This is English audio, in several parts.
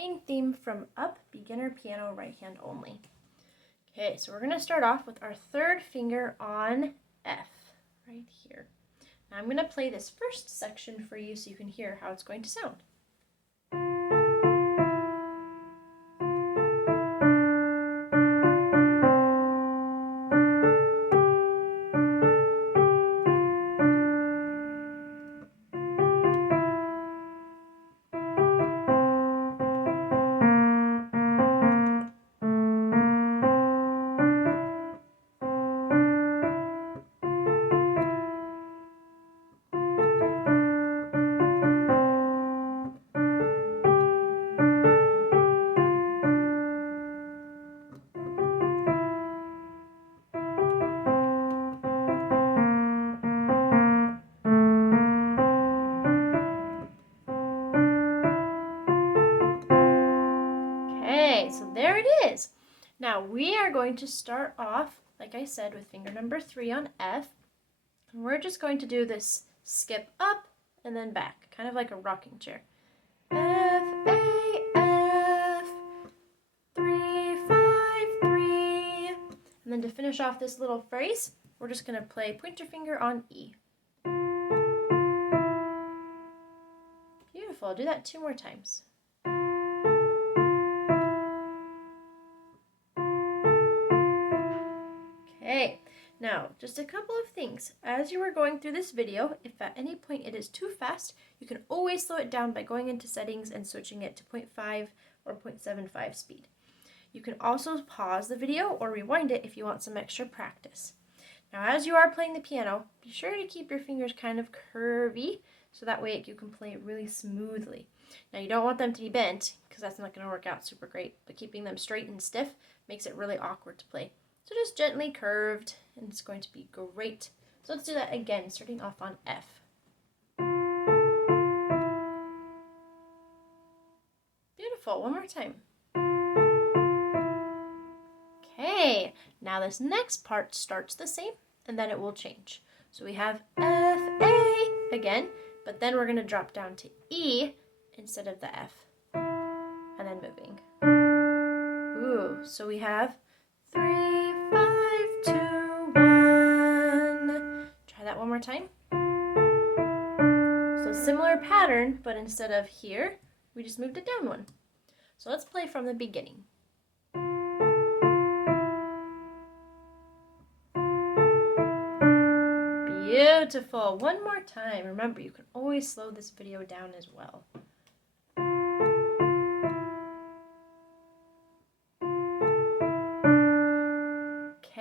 playing theme from Up, beginner piano, right hand only. Okay, so we're going to start off with our third finger on F, right here. Now I'm going to play this first section for you so you can hear how it's going to sound. So there it is. Now we are going to start off, like I said, with finger number 3 on F. And we're just going to do this skip up and then back, kind of like a rocking chair. F, A, F, 3, 5, 3. And then to finish off this little phrase, we're just going to play pointer finger on E. Beautiful. Do that 2 more times. Okay, now just a couple of things. As you are going through this video, if at any point it is too fast, you can always slow it down by going into settings and switching it to 0.5 or 0.75 speed. You can also pause the video or rewind it if you want some extra practice. Now as you are playing the piano, be sure to keep your fingers kind of curvy so that way you can play it really smoothly. Now you don't want them to be bent because that's not going to work out super great, but keeping them straight and stiff makes it really awkward to play. So just gently curved, and it's going to be great. So let's do that again, starting off on F. Beautiful, one more time. Okay, now this next part starts the same, and then it will change. So we have F, A again, but then we're going to drop down to E instead of the F, and then moving. Ooh, so we have 3, 5, 2, 1. Try that one more time. So similar pattern, but instead of here, we just moved it down 1. So let's play from the beginning. Beautiful. One more time. Remember, you can always slow this video down as well.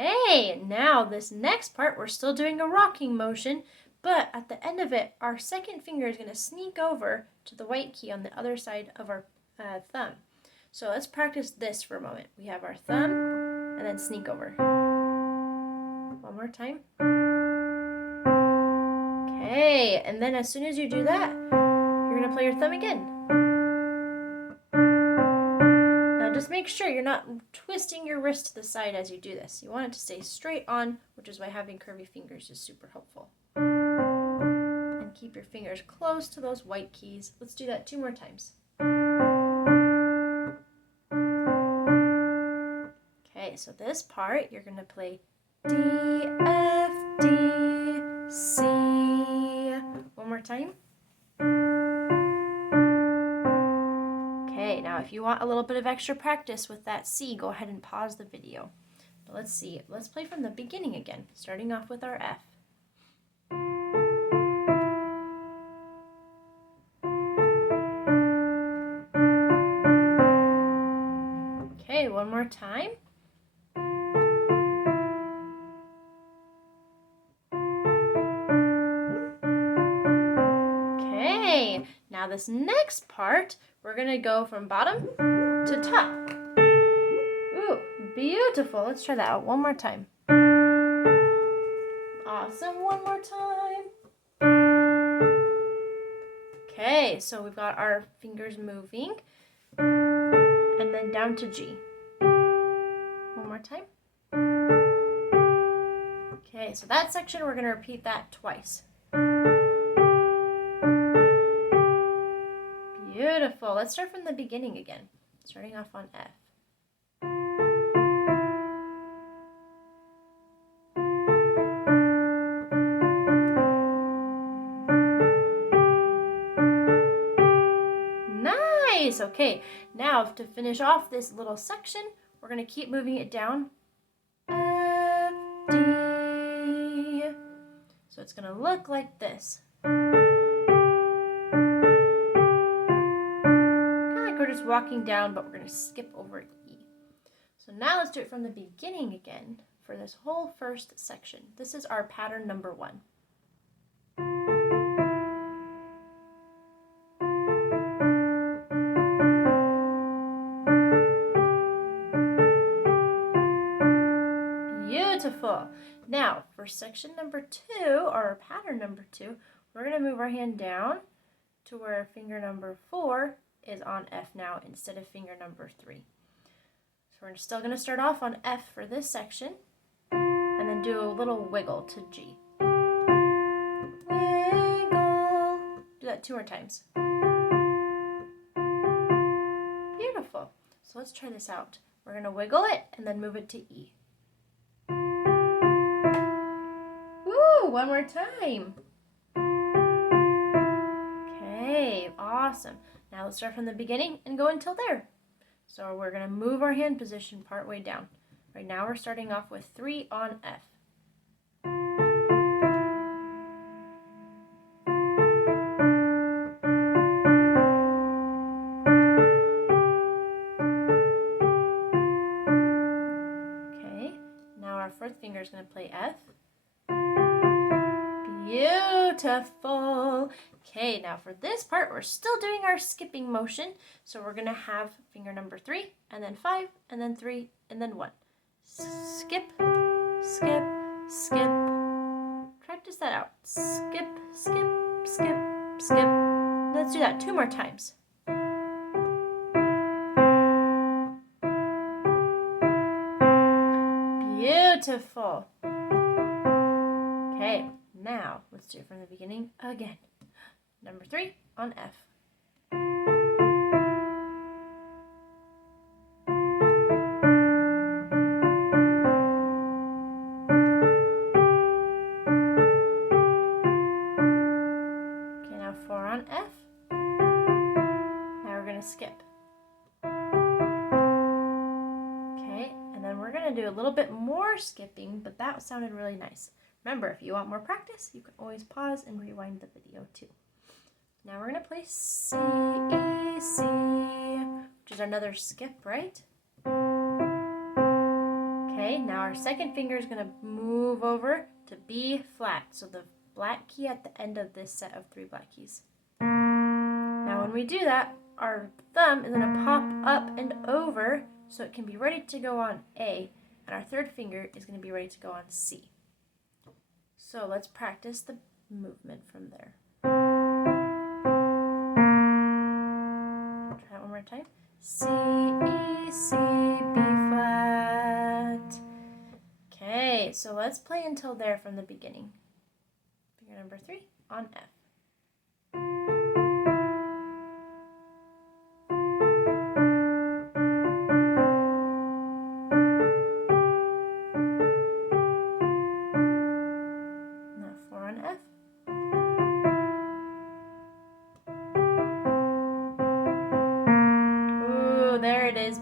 Okay, now this next part, we're still doing a rocking motion, but at the end of it, our second finger is going to sneak over to the white key on the other side of our thumb. So let's practice this for a moment. We have our thumb and then sneak over. One more time. Okay, and then as soon as you do that, you're going to play your thumb again. Just make sure you're not twisting your wrist to the side as you do this. You want it to stay straight on, which is why having curvy fingers is super helpful. And keep your fingers close to those white keys. Let's do that 2 more times. Okay, so this part, you're going to play D, F, D, C. One more time. Okay, now if you want a little bit of extra practice with that C, go ahead and pause the video. But let's see, let's play from the beginning again, starting off with our F. Okay, one more time. Okay, now this next part, we're going to go from bottom to top. Ooh, beautiful. Let's try that out one more time. Awesome, one more time. Okay, so we've got our fingers moving. And then down to G. One more time. Okay, so that section, we're going to repeat that twice. Beautiful. Beautiful. Let's start from the beginning again, starting off on F. Nice! Okay, now to finish off this little section, we're going to keep moving it down. F, D. So it's going to look like this. We're just walking down, but we're going to skip over E. So now let's do it from the beginning again for this whole first section. This is our pattern number 1. Beautiful. Now for section number 2, or pattern number 2, we're going to move our hand down to where finger number 4 is on F now instead of finger number 3. So we're still going to start off on F for this section and then do a little wiggle to G. Wiggle. Do that 2 more times. Beautiful. So let's try this out. We're going to wiggle it and then move it to E. Woo! One more time. Okay, awesome. Now let's start from the beginning and go until there. So we're going to move our hand position part way down. Right now we're starting off with 3 on F. Okay, now our 4th finger is going to play F. Beautiful. Okay, now for this part, we're still doing our skipping motion. So we're going to have finger number 3, and then 5, and then 3, and then 1. Skip, skip, skip. Practice that out. Skip, skip, skip, skip. Let's do that 2 more times. Beautiful. Okay, now let's do it from the beginning again. Number 3 on F. Okay, now 4 on F. Now we're going to skip. Okay, and then we're going to do a little bit more skipping, but that sounded really nice. Remember, if you want more practice, you can always pause and rewind the video too. Now we're going to play C, E, C, which is another skip, right? Okay, now our 2nd finger is going to move over to B flat, so the black key at the end of this set of 3 black keys. Now when we do that, our thumb is going to pop up and over so it can be ready to go on A, and our 3rd finger is going to be ready to go on C. So let's practice the movement from there. Try it one more time. C, E, C, B flat. Okay, so let's play until there from the beginning. Finger number 3 on F.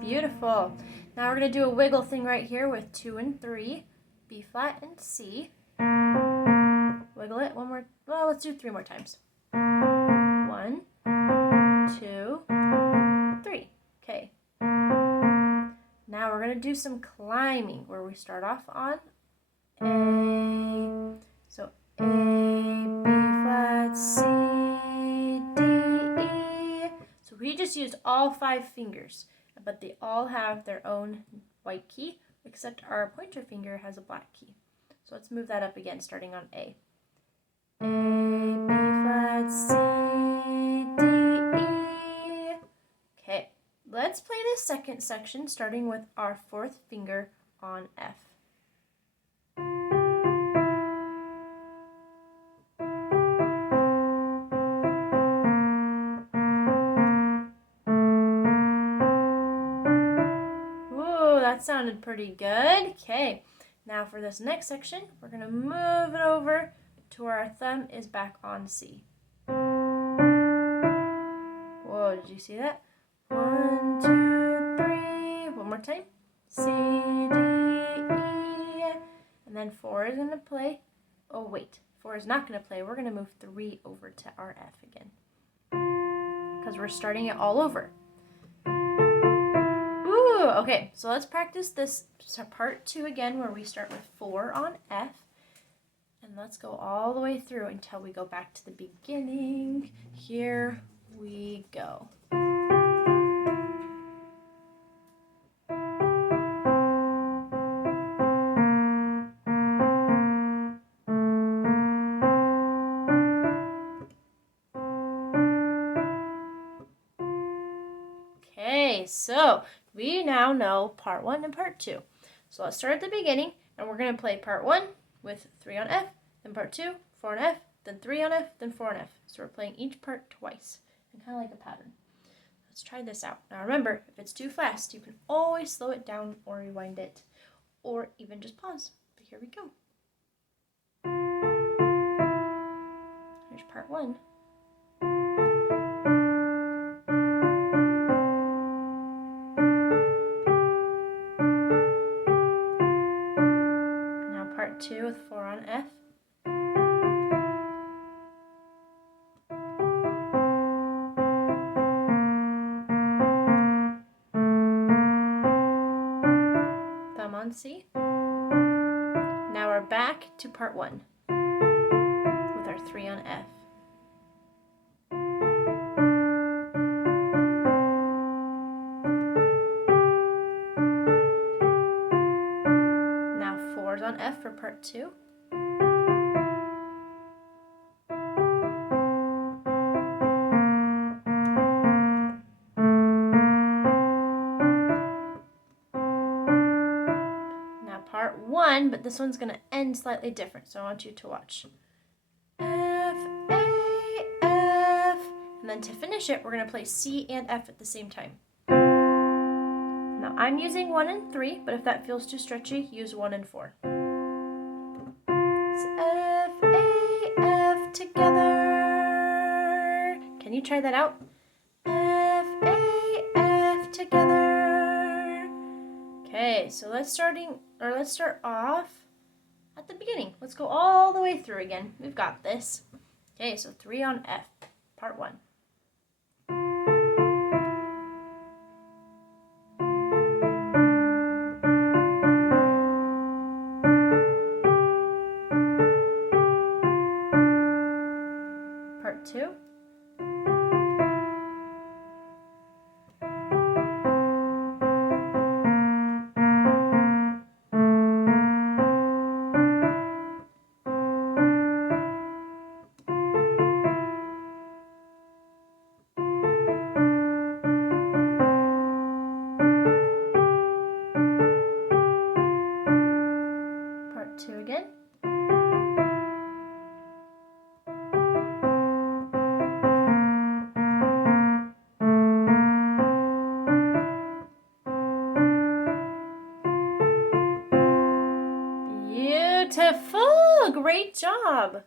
Beautiful. Now we're going to do a wiggle thing right here with 2 and 3, B flat and C. Wiggle it one more, well, let's do 3 more times. 1, 2, 3. Okay. Now we're going to do some climbing where we start off on A. So A, B flat, C, D, E. So we just used all 5 fingers, but they all have their own white key, except our pointer finger has a black key. So let's move that up again, starting on A. A, B flat, C, D, E. Okay, let's play this 2nd section, starting with our 4th finger on F. that sounded pretty good. Okay, now for this next section, we're going to move it over to where our thumb is back on C. Whoa, did you see that? 1, 2, 3. One more time. C, D, E. And then 4 is going to play. Oh, wait. 4 is not going to play. We're going to move 3 over to our F again, because we're starting it all over. Ooh, okay, so let's practice this part 2 again, where we start with 4 on F. And let's go all the way through until we go back to the beginning. Here we go. Okay, so we now know part 1 and part 2. So let's start at the beginning, and we're going to play part 1 with 3 on F, then part 2, 4 on F, then 3 on F, then 4 on F. So we're playing each part twice, and kind of like a pattern. Let's try this out. Now remember, if it's too fast, you can always slow it down or rewind it, or even just pause. But here we go. Here's part 1. Now part 2 with 4 on F. Thumb on C. Now we're back to part 1 with our 3 on F. Now 4's on F for part 2. Part 1, but this one's going to end slightly different, so I want you to watch. F, A, F. And then to finish it, we're going to play C and F at the same time. Now I'm using 1 and 3, but if that feels too stretchy, use 1 and 4. It's F, A, F together. Can you try that out? F, A, F together. Okay, so let's start off at the beginning. Let's go all the way through again. We've got this. Okay, so 3 on F, part 1. Part 2. Part 2 again. Beautiful! Great job!